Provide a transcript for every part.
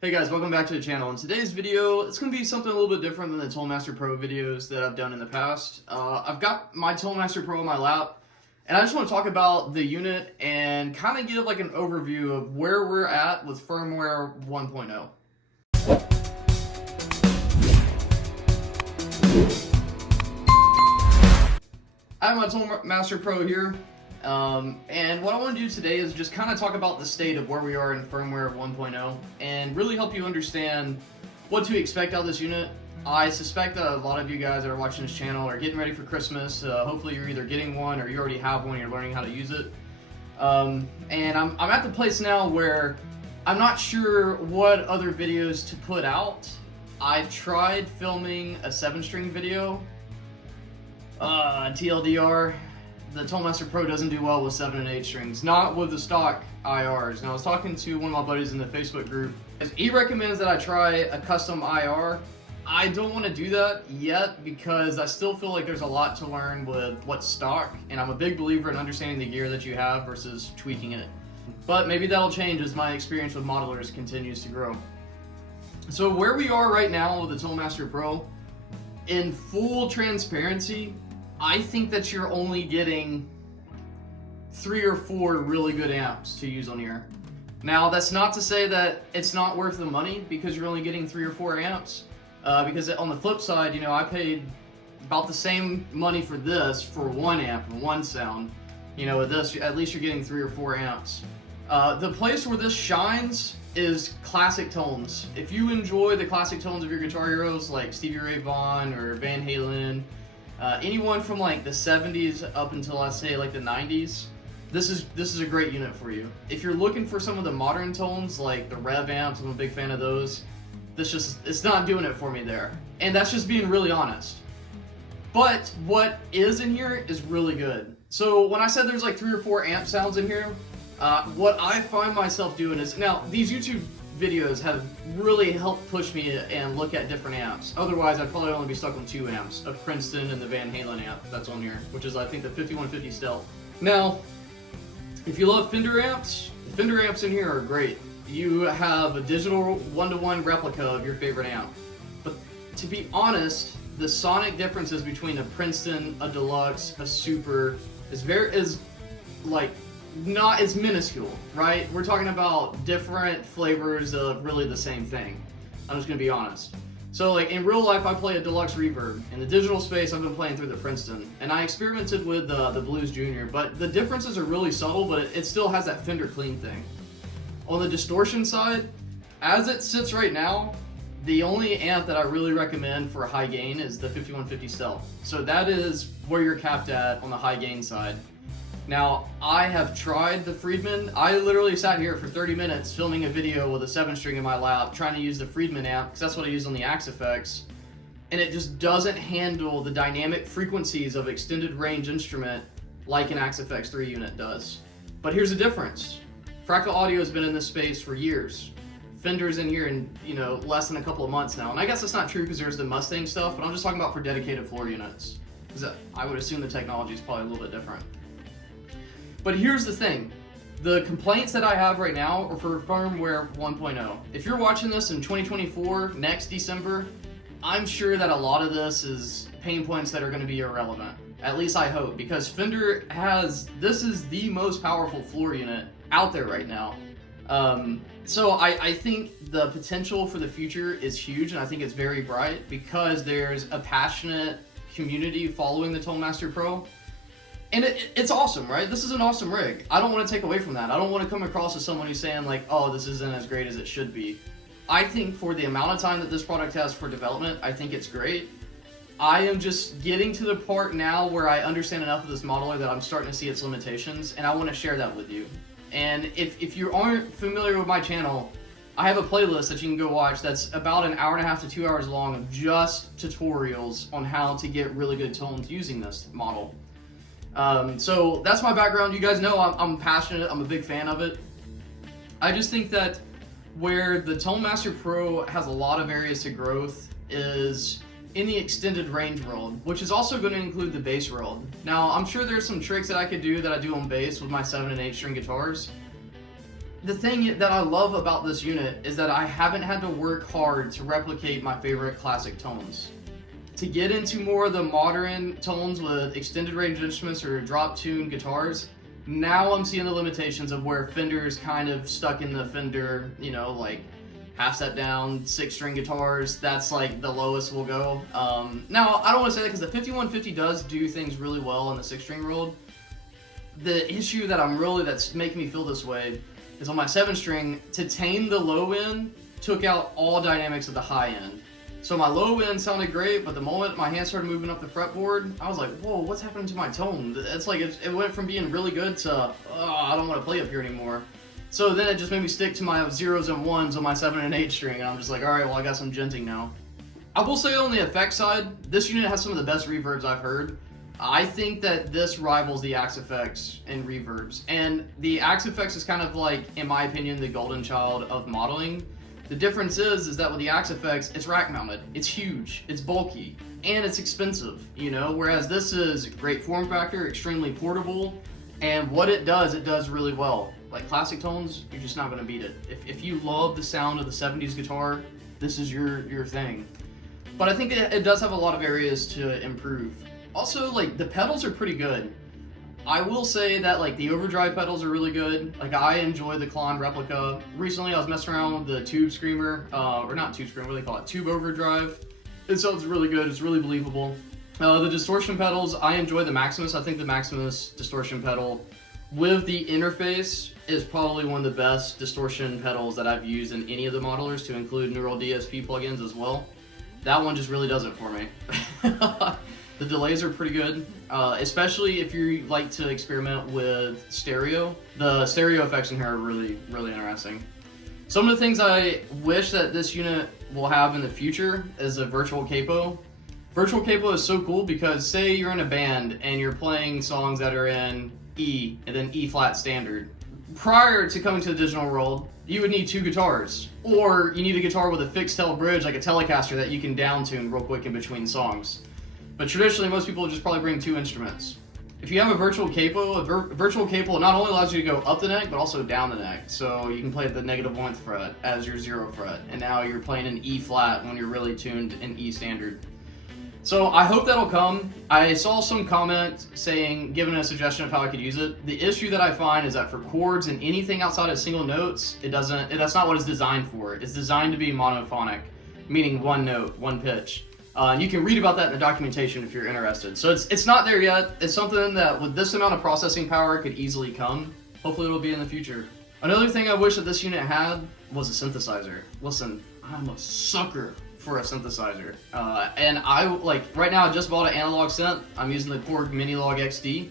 Hey guys, welcome back to the channel. In today's video, it's going to be something a little bit different than the Toolmaster Pro videos that I've done in the past. I've got my Toolmaster Pro on my lap, and I just want to talk about the unit and kind of give like an overview of where we're at with Firmware 1.0. I have my Toolmaster Pro here. And what I want to do today is just kind of talk about the state of where we are in Firmware 1.0 and really help you understand what to expect out of this unit. I suspect that a lot of you guys that are watching this channel are getting ready for Christmas. Hopefully you're either getting one or you already have one and you're learning how to use it. And I'm at the place now where I'm not sure what other videos to put out. I've tried filming a 7-string video, TLDR. The Toolmaster Pro doesn't do well with 7 and 8 strings, not with the stock IRs. Now I was talking to one of my buddies in the Facebook group. He recommends that I try a custom IR. I don't want to do that yet because I still feel like there's a lot to learn with what's stock, and I'm a big believer in understanding the gear that you have versus tweaking it. But maybe that'll change as my experience with modelers continues to grow. So where we are right now with the Toolmaster Pro, in full transparency, I think that you're only getting 3 or 4 really good amps to use on here. Now, that's not to say that it's not worth the money because you're only getting 3 or 4 amps. Because on the flip side, you know, I paid about the same money for this for 1 amp and 1 sound. You know, with this, at least you're getting 3 or 4 amps. The place where this shines is classic tones. If you enjoy the classic tones of your guitar heroes like Stevie Ray Vaughan or Van Halen, anyone from like the 70s up until I say like the 90s, this is a great unit for you. If you're looking for some of the modern tones like the Rev amps, I'm a big fan of those. It's not doing it for me there, and that's just being really honest. But what is in here is really good. So when I said there's like 3 or 4 amp sounds in here, what I find myself doing is, now these YouTube videos have really helped push me and look at different amps. Otherwise, I'd probably only be stuck on 2 amps, a Princeton and the Van Halen amp that's on here, which is I think the 5150 Stealth. Now, if you love Fender amps, the Fender amps in here are great. You have a digital 1-to-1 replica of your favorite amp. But to be honest, the sonic differences between a Princeton, a Deluxe, a Super is minuscule, right? We're talking about different flavors of really the same thing. I'm just gonna be honest. So like in real life, I play a Deluxe reverb. In the digital space, I've been playing through the Princeton, and I experimented with the Blues Junior, but the differences are really subtle, but it still has that Fender clean thing. On the distortion side, as it sits right now, the only amp that I really recommend for a high gain is the 5150 Stealth. So that is where you're capped at on the high gain side. Now, I have tried the Friedman. I literally sat here for 30 minutes filming a video with a 7-string in my lap, trying to use the Friedman amp, because that's what I use on the Axe effects, and it just doesn't handle the dynamic frequencies of extended range instrument like an Axe FX 3 unit does. But here's the difference. Fractal Audio has been in this space for years. Fender's in here in, you know, less than a couple of months now, and I guess that's not true because there's the Mustang stuff, but I'm just talking about for dedicated floor units, because I would assume the technology is probably a little bit different. But here's the thing, the complaints that I have right now are for Firmware 1.0. If you're watching this in 2024, next December, I'm sure that a lot of this is pain points that are going to be irrelevant. At least I hope, because Fender this is the most powerful floor unit out there right now. So I think the potential for the future is huge, and I think it's very bright because there's a passionate community following the Toolmaster Pro. And it's awesome, right? This is an awesome rig. I don't want to take away from that. I don't want to come across as someone who's saying like, oh, this isn't as great as it should be. I think for the amount of time that this product has for development, I think it's great. I am just getting to the part now where I understand enough of this modeler that I'm starting to see its limitations, and I want to share that with you. And if you aren't familiar with my channel, I have a playlist that you can go watch that's about an hour and a half to 2 hours long of just tutorials on how to get really good tones using this model. So that's my background. You guys know I'm passionate. I'm a big fan of it. I just think that where the Toolmaster Pro has a lot of areas to growth is in the extended range world, which is also going to include the bass world. Now, I'm sure there's some tricks that I could do that I do on bass with my 7 and 8 string guitars, The thing that I love about this unit is that I haven't had to work hard to replicate my favorite classic tones. To get into more of the modern tones with extended range instruments or drop tune guitars, now I'm seeing the limitations of where Fender's kind of stuck in the Fender, you know, like half step down, 6-string guitars. That's like the lowest we'll go. Now, I don't want to say that because the 5150 does do things really well in the 6-string world. The issue that's making me feel this way is on my 7-string, to tame the low end took out all dynamics of the high end. So my low end sounded great, but the moment my hand started moving up the fretboard, I was like, whoa, what's happening to my tone? It's like it went from being really good to, I don't want to play up here anymore. So then it just made me stick to my 0s and 1s on my 7 and 8 string, and I'm just like, alright, well I got some genting now. I will say on the effects side, this unit has some of the best reverbs I've heard. I think that this rivals the Axe Effects in reverbs, and the Axe Effects is kind of like, in my opinion, the golden child of modeling. The difference is that with the Axe Effects, it's rack mounted, it's huge, it's bulky, and it's expensive, you know, whereas this is great form factor, extremely portable, and what it does really well. Like classic tones, you're just not going to beat it. If you love the sound of the 70s guitar, this is your thing. But I think it does have a lot of areas to improve. Also, like, the pedals are pretty good. I will say that, like, the overdrive pedals are really good. Like, I enjoy the Klon replica. Recently, I was messing around with the Tube Screamer, or not Tube Screamer, what do they call it? Tube Overdrive. It sounds really good. It's really believable. The distortion pedals, I enjoy the Maximus. I think the Maximus distortion pedal with the interface is probably one of the best distortion pedals that I've used in any of the modelers, to include Neural DSP plugins as well. That one just really does it for me. The delays are pretty good, especially if you like to experiment with stereo. The stereo effects in here are really, really interesting. Some of the things I wish that this unit will have in the future is a virtual capo. Virtual capo is so cool because say you're in a band and you're playing songs that are in E and then E flat standard. Prior to coming to the digital world, you would need 2 guitars, or you need a guitar with a fixed tail bridge like a Telecaster that you can down tune real quick in between songs. But traditionally, most people just probably bring 2 instruments. If you have a virtual capo, virtual capo not only allows you to go up the neck, but also down the neck. So you can play the -1th fret as your 0 fret, and now you're playing an E flat when you're really tuned in E standard. So I hope that'll come. I saw some comment saying, giving a suggestion of how I could use it. The issue that I find is that for chords and anything outside of single notes, that's not what it's designed for. It's designed to be monophonic, meaning one note, one pitch. You can read about that in the documentation if you're interested. So it's not there yet. It's something that with this amount of processing power could easily come. Hopefully it'll be in the future. Another thing I wish that this unit had was a synthesizer. Listen, I'm a sucker for a synthesizer. And right now I just bought an analog synth. I'm using the Korg Minilog XD.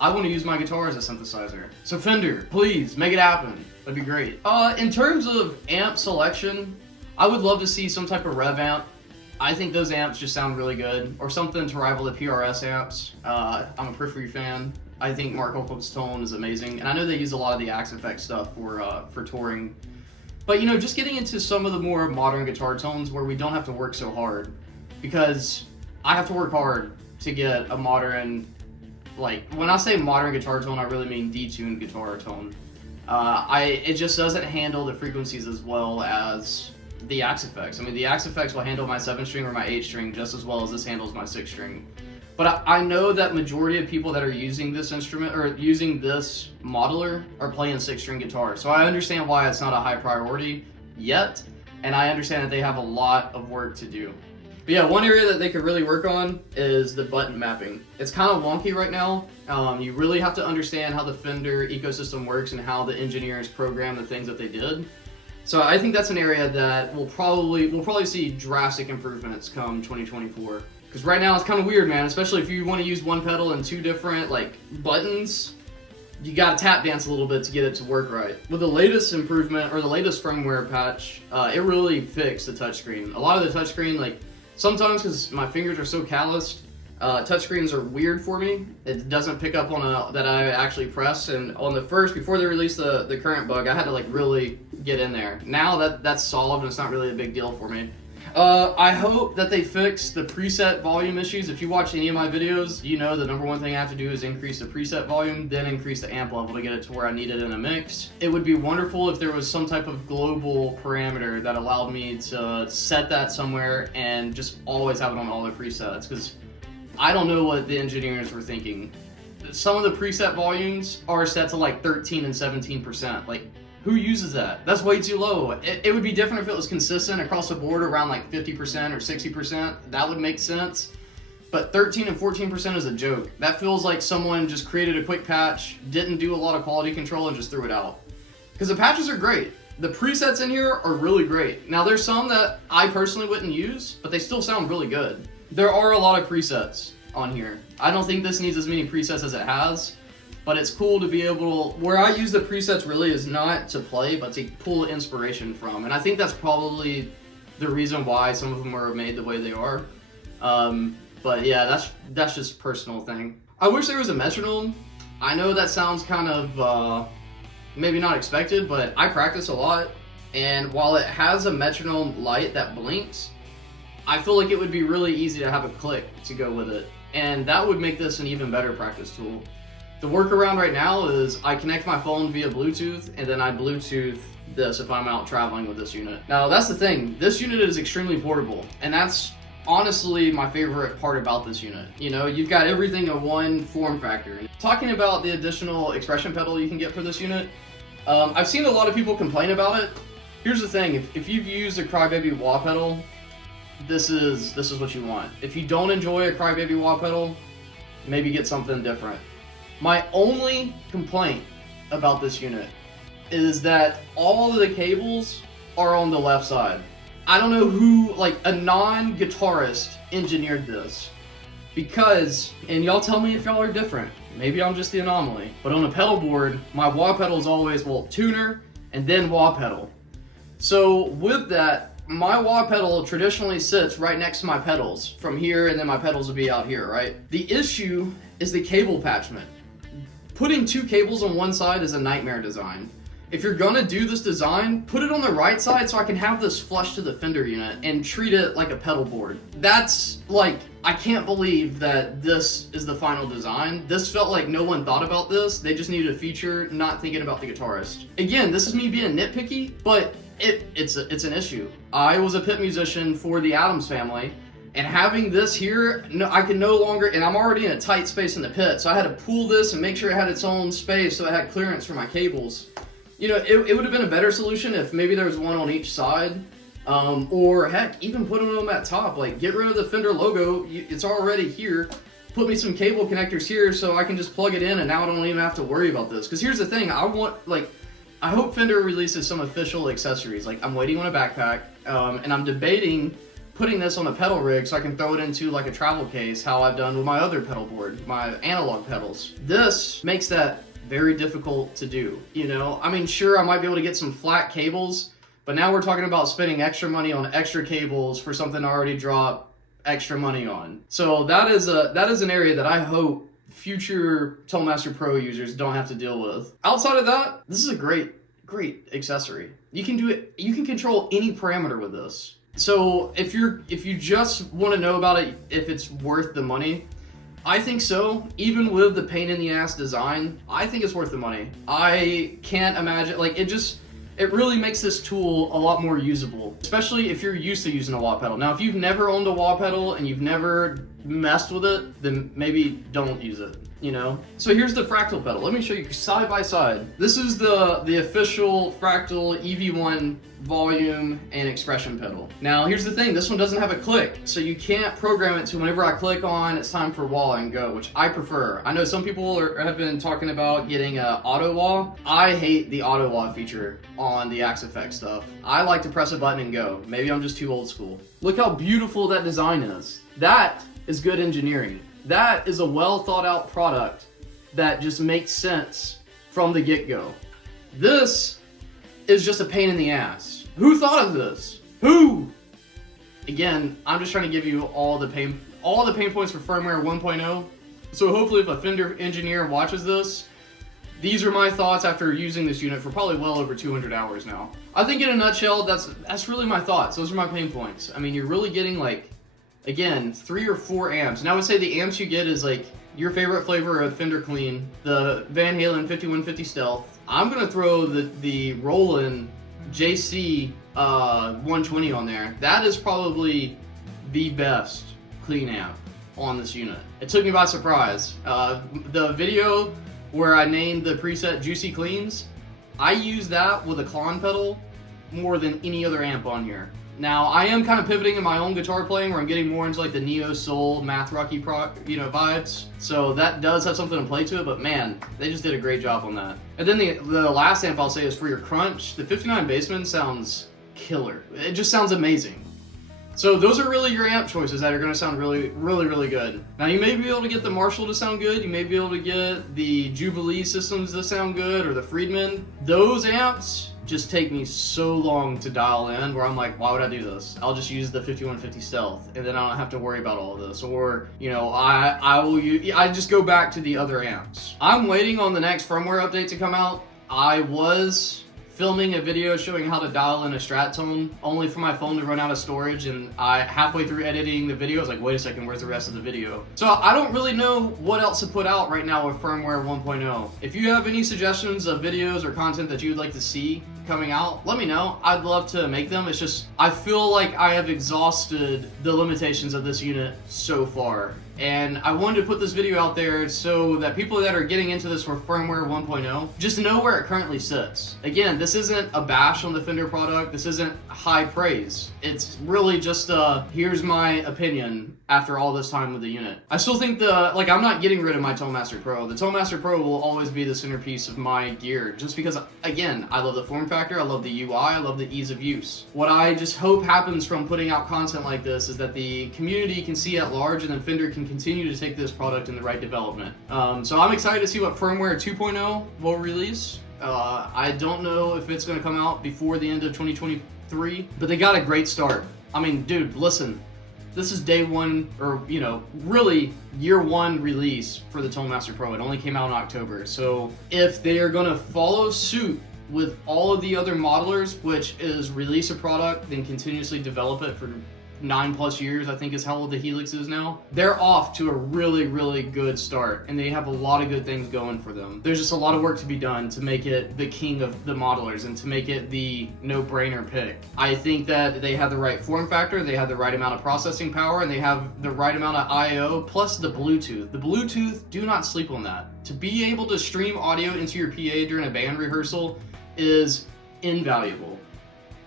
I want to use my guitar as a synthesizer. So Fender, please make it happen. That'd be great. In terms of amp selection, I would love to see some type of rev amp. I think those amps just sound really good, or something to rival the PRS amps. I'm a Periphery fan. I think Mark Holcomb's tone is amazing, and I know they use a lot of the Axe Effects stuff for touring. But you know, just getting into some of the more modern guitar tones where we don't have to work so hard, because I have to work hard to get a modern, like when I say modern guitar tone, I really mean detuned guitar tone. It just doesn't handle the frequencies as well as the Axe Effects. I mean, the Axe Effects will handle my 7-string or my 8-string just as well as this handles my 6-string. But I know that majority of people that are using this instrument or using this modeler are playing 6-string guitar. So I understand why it's not a high priority yet, and I understand that they have a lot of work to do. But yeah, one area that they could really work on is the button mapping. It's kind of wonky right now. You really have to understand how the Fender ecosystem works and how the engineers program the things that they did. So I think that's an area that we'll probably see drastic improvements come 2024. Because right now it's kind of weird, man. Especially if you want to use one pedal and 2 different buttons, you gotta tap dance a little bit to get it to work right. With the latest improvement or the latest firmware patch, it really fixed the touchscreen. A lot of the touchscreen, sometimes because my fingers are so calloused, touchscreens are weird for me. It doesn't pick up on that I actually press, and on the first, before they released the current bug, I had to really get in there. Now that's solved and it's not really a big deal for me. I hope that they fix the preset volume issues. If you watch any of my videos, you know the number one thing I have to do is increase the preset volume, then increase the amp level to get it to where I need it in a mix. It would be wonderful if there was some type of global parameter that allowed me to set that somewhere and just always have it on all the presets, because I don't know what the engineers were thinking. Some of the preset volumes are set to like 13 and 17%. Like, who uses that? That's way too low. It would be different if it was consistent across the board around like 50% or 60%. That would make sense. But 13 and 14% is a joke. That feels like someone just created a quick patch, didn't do a lot of quality control, and just threw it out. Because the patches are great. The presets in here are really great. Now, there's some that I personally wouldn't use, but they still sound really good. There are a lot of presets on here. I don't think this needs as many presets as it has. But it's cool to be able to, where I use the presets really is not to play, but to pull inspiration from. And I think that's probably the reason why some of them are made the way they are. But yeah, that's just a personal thing. I wish there was a metronome. I know that sounds kind of maybe not expected, but I practice a lot. And while it has a metronome light that blinks, I feel like it would be really easy to have a click to go with it. And that would make this an even better practice tool. The workaround right now is I connect my phone via Bluetooth, and then I Bluetooth this if I'm out traveling with this unit. Now, that's the thing. This unit is extremely portable, and that's honestly my favorite part about this unit. You know, you've got everything in one form factor. Talking about the additional expression pedal you can get for this unit, I've seen a lot of people complain about it. Here's the thing. If you've used a Crybaby wah pedal, this is what you want. If you don't enjoy a Crybaby wah pedal, maybe get something different. My only complaint about this unit is that all of the cables are on the left side. I don't know who, like, a non-guitarist engineered this. Because, and y'all tell me if y'all are different, maybe I'm just the anomaly, but on a pedal board, my wah pedal is always, well, tuner and then wah pedal. So with that, my wah pedal traditionally sits right next to my pedals from here, and then my pedals will be out here, right? The issue is the cable patchment. Putting two cables on one side is a nightmare design. If you're gonna do this design, put it on the right side so I can have this flush to the Fender unit and treat it like a pedal board. That's like, I can't believe that this is the final design. This felt like no one thought about this. They just needed a feature, not thinking about the guitarist. Again, this is me being nitpicky, but it's an issue. I was a pit musician for the Adams family, and having this here, I can no longer, and I'm already in a tight space in the pit, so I had to pull this and make sure it had its own space so it had clearance for my cables. You know, it would have been a better solution if maybe there was one on each side, or heck, even put them on that top. Like, get rid of the Fender logo, it's already here. Put me some cable connectors here so I can just plug it in, and now I don't even have to worry about this. Because here's the thing, I hope Fender releases some official accessories. Like, I'm waiting on a backpack, and I'm debating putting this on a pedal rig so I can throw it into like a travel case, how I've done with my other pedal board, my analog pedals. This makes that very difficult to do, you know? I mean, sure, I might be able to get some flat cables, but now we're talking about spending extra money on extra cables for something I already dropped extra money on. So that is an area that I hope future Tonemaster Pro users don't have to deal with. Outside of that, this is a great accessory. You can do it, you can control any parameter with this. So if you just want to know about it, if it's worth the money, I think so. Even with the pain in the ass design, I think it's worth the money. I can't imagine, like, it really makes this tool a lot more usable, especially if you're used to using a wah pedal. Now, if you've never owned a wah pedal and you've never messed with it, then maybe don't use it, you know? So here's the Fractal pedal. Let me show you side by side. This is the official Fractal EV1 volume and expression pedal. Now, here's the thing. This one doesn't have a click, so you can't program it to whenever I click on, it's time for wah and go, which I prefer. I know some people have been talking about getting a auto wah. I hate the auto wah feature on the Axe Effect stuff. I like to press a button and go. Maybe I'm just too old school. Look how beautiful that design is. That is good engineering. That is a well thought out product that just makes sense from the get-go. This is just a pain in the ass. Who thought of this? Who? Again, I'm just trying to give you all the pain points for firmware 1.0. So hopefully if a Fender engineer watches this, these are my thoughts after using this unit for probably well over 200 hours now. I think in a nutshell, that's really my thoughts. Those are my pain points. I mean, you're really getting like, again, 3 or 4 amps. And I would say the amps you get is like your favorite flavor of Fender Clean, the Van Halen 5150 Stealth. I'm gonna throw the Roland JC 120 on there. That is probably the best clean amp on this unit. It took me by surprise. The video where I named the preset Juicy Cleans, I use that with a Klon pedal more than any other amp on here. Now, I am kind of pivoting in my own guitar playing where I'm getting more into like the neo soul, math rocky vibes. So that does have something to play to it, but man, they just did a great job on that. And then the last amp I'll say is for your crunch. The 59 Bassman sounds killer. It just sounds amazing. So those are really your amp choices that are going to sound really, really, really good. Now you may be able to get the Marshall to sound good, you may be able to get the Jubilee systems to sound good, or the Friedman. Those amps just take me so long to dial in where I'm like, why would I do this? I'll just use the 5150 Stealth and then I don't have to worry about all of this. Or, you know, I just go back to the other amps. I'm waiting on the next firmware update to come out. I was filming a video showing how to dial in a Strat tone, only for my phone to run out of storage, and I halfway through editing the video, I was like, wait a second, where's the rest of the video? So I don't really know what else to put out right now with firmware 1.0. If you have any suggestions of videos or content that you'd like to see coming out, let me know. I'd love to make them. It's just, I feel like I have exhausted the limitations of this unit so far. And I wanted to put this video out there so that people that are getting into this for firmware 1.0 just know where it currently sits. Again, this isn't a bash on the Fender product. This isn't high praise. It's really just here's my opinion after all this time with the unit. I still think I'm not getting rid of my Tonemaster Pro. The Tonemaster Pro will always be the centerpiece of my gear just because, again, I love the form factor, I love the UI, I love the ease of use. What I just hope happens from putting out content like this is that the community can see at large and then Fender can continue to take this product in the right development. So I'm excited to see what firmware 2.0 will release. I don't know if it's going to come out before the end of 2023, but they got a great start. I mean, dude, listen, this is day one, or, you know, really year one release for the Tonemaster Pro. It only came out in October. So if they are going to follow suit with all of the other modelers, which is release a product, then continuously develop it for 9+ years, I think is how old the Helix is now. They're off to a really, really good start, and they have a lot of good things going for them. There's just a lot of work to be done to make it the king of the modelers and to make it the no-brainer pick. I think that they have the right form factor, they have the right amount of processing power, and they have the right amount of I/O, plus the Bluetooth. The Bluetooth, do not sleep on that. To be able to stream audio into your PA during a band rehearsal is invaluable.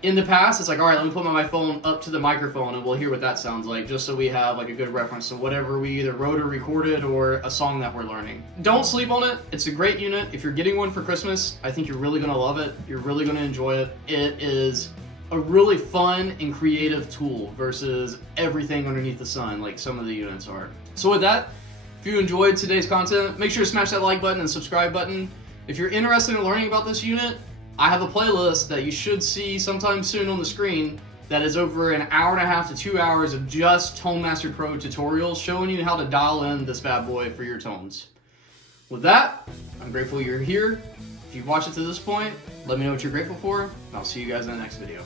In the past, it's like, all right, let me put my phone up to the microphone and we'll hear what that sounds like, just so we have like a good reference to whatever we either wrote or recorded or a song that we're learning. Don't sleep on it. It's a great unit. If you're getting one for Christmas, I think you're really gonna love it. You're really gonna enjoy it. It is a really fun and creative tool versus everything underneath the sun like some of the units are. So with that, if you enjoyed today's content, make sure to smash that like button and subscribe button. If you're interested in learning about this unit, I have a playlist that you should see sometime soon on the screen that is over an hour and a half to 2 hours of just Tonemaster Pro tutorials showing you how to dial in this bad boy for your tones. With that, I'm grateful you're here. If you've watched it to this point, let me know what you're grateful for, and I'll see you guys in the next video.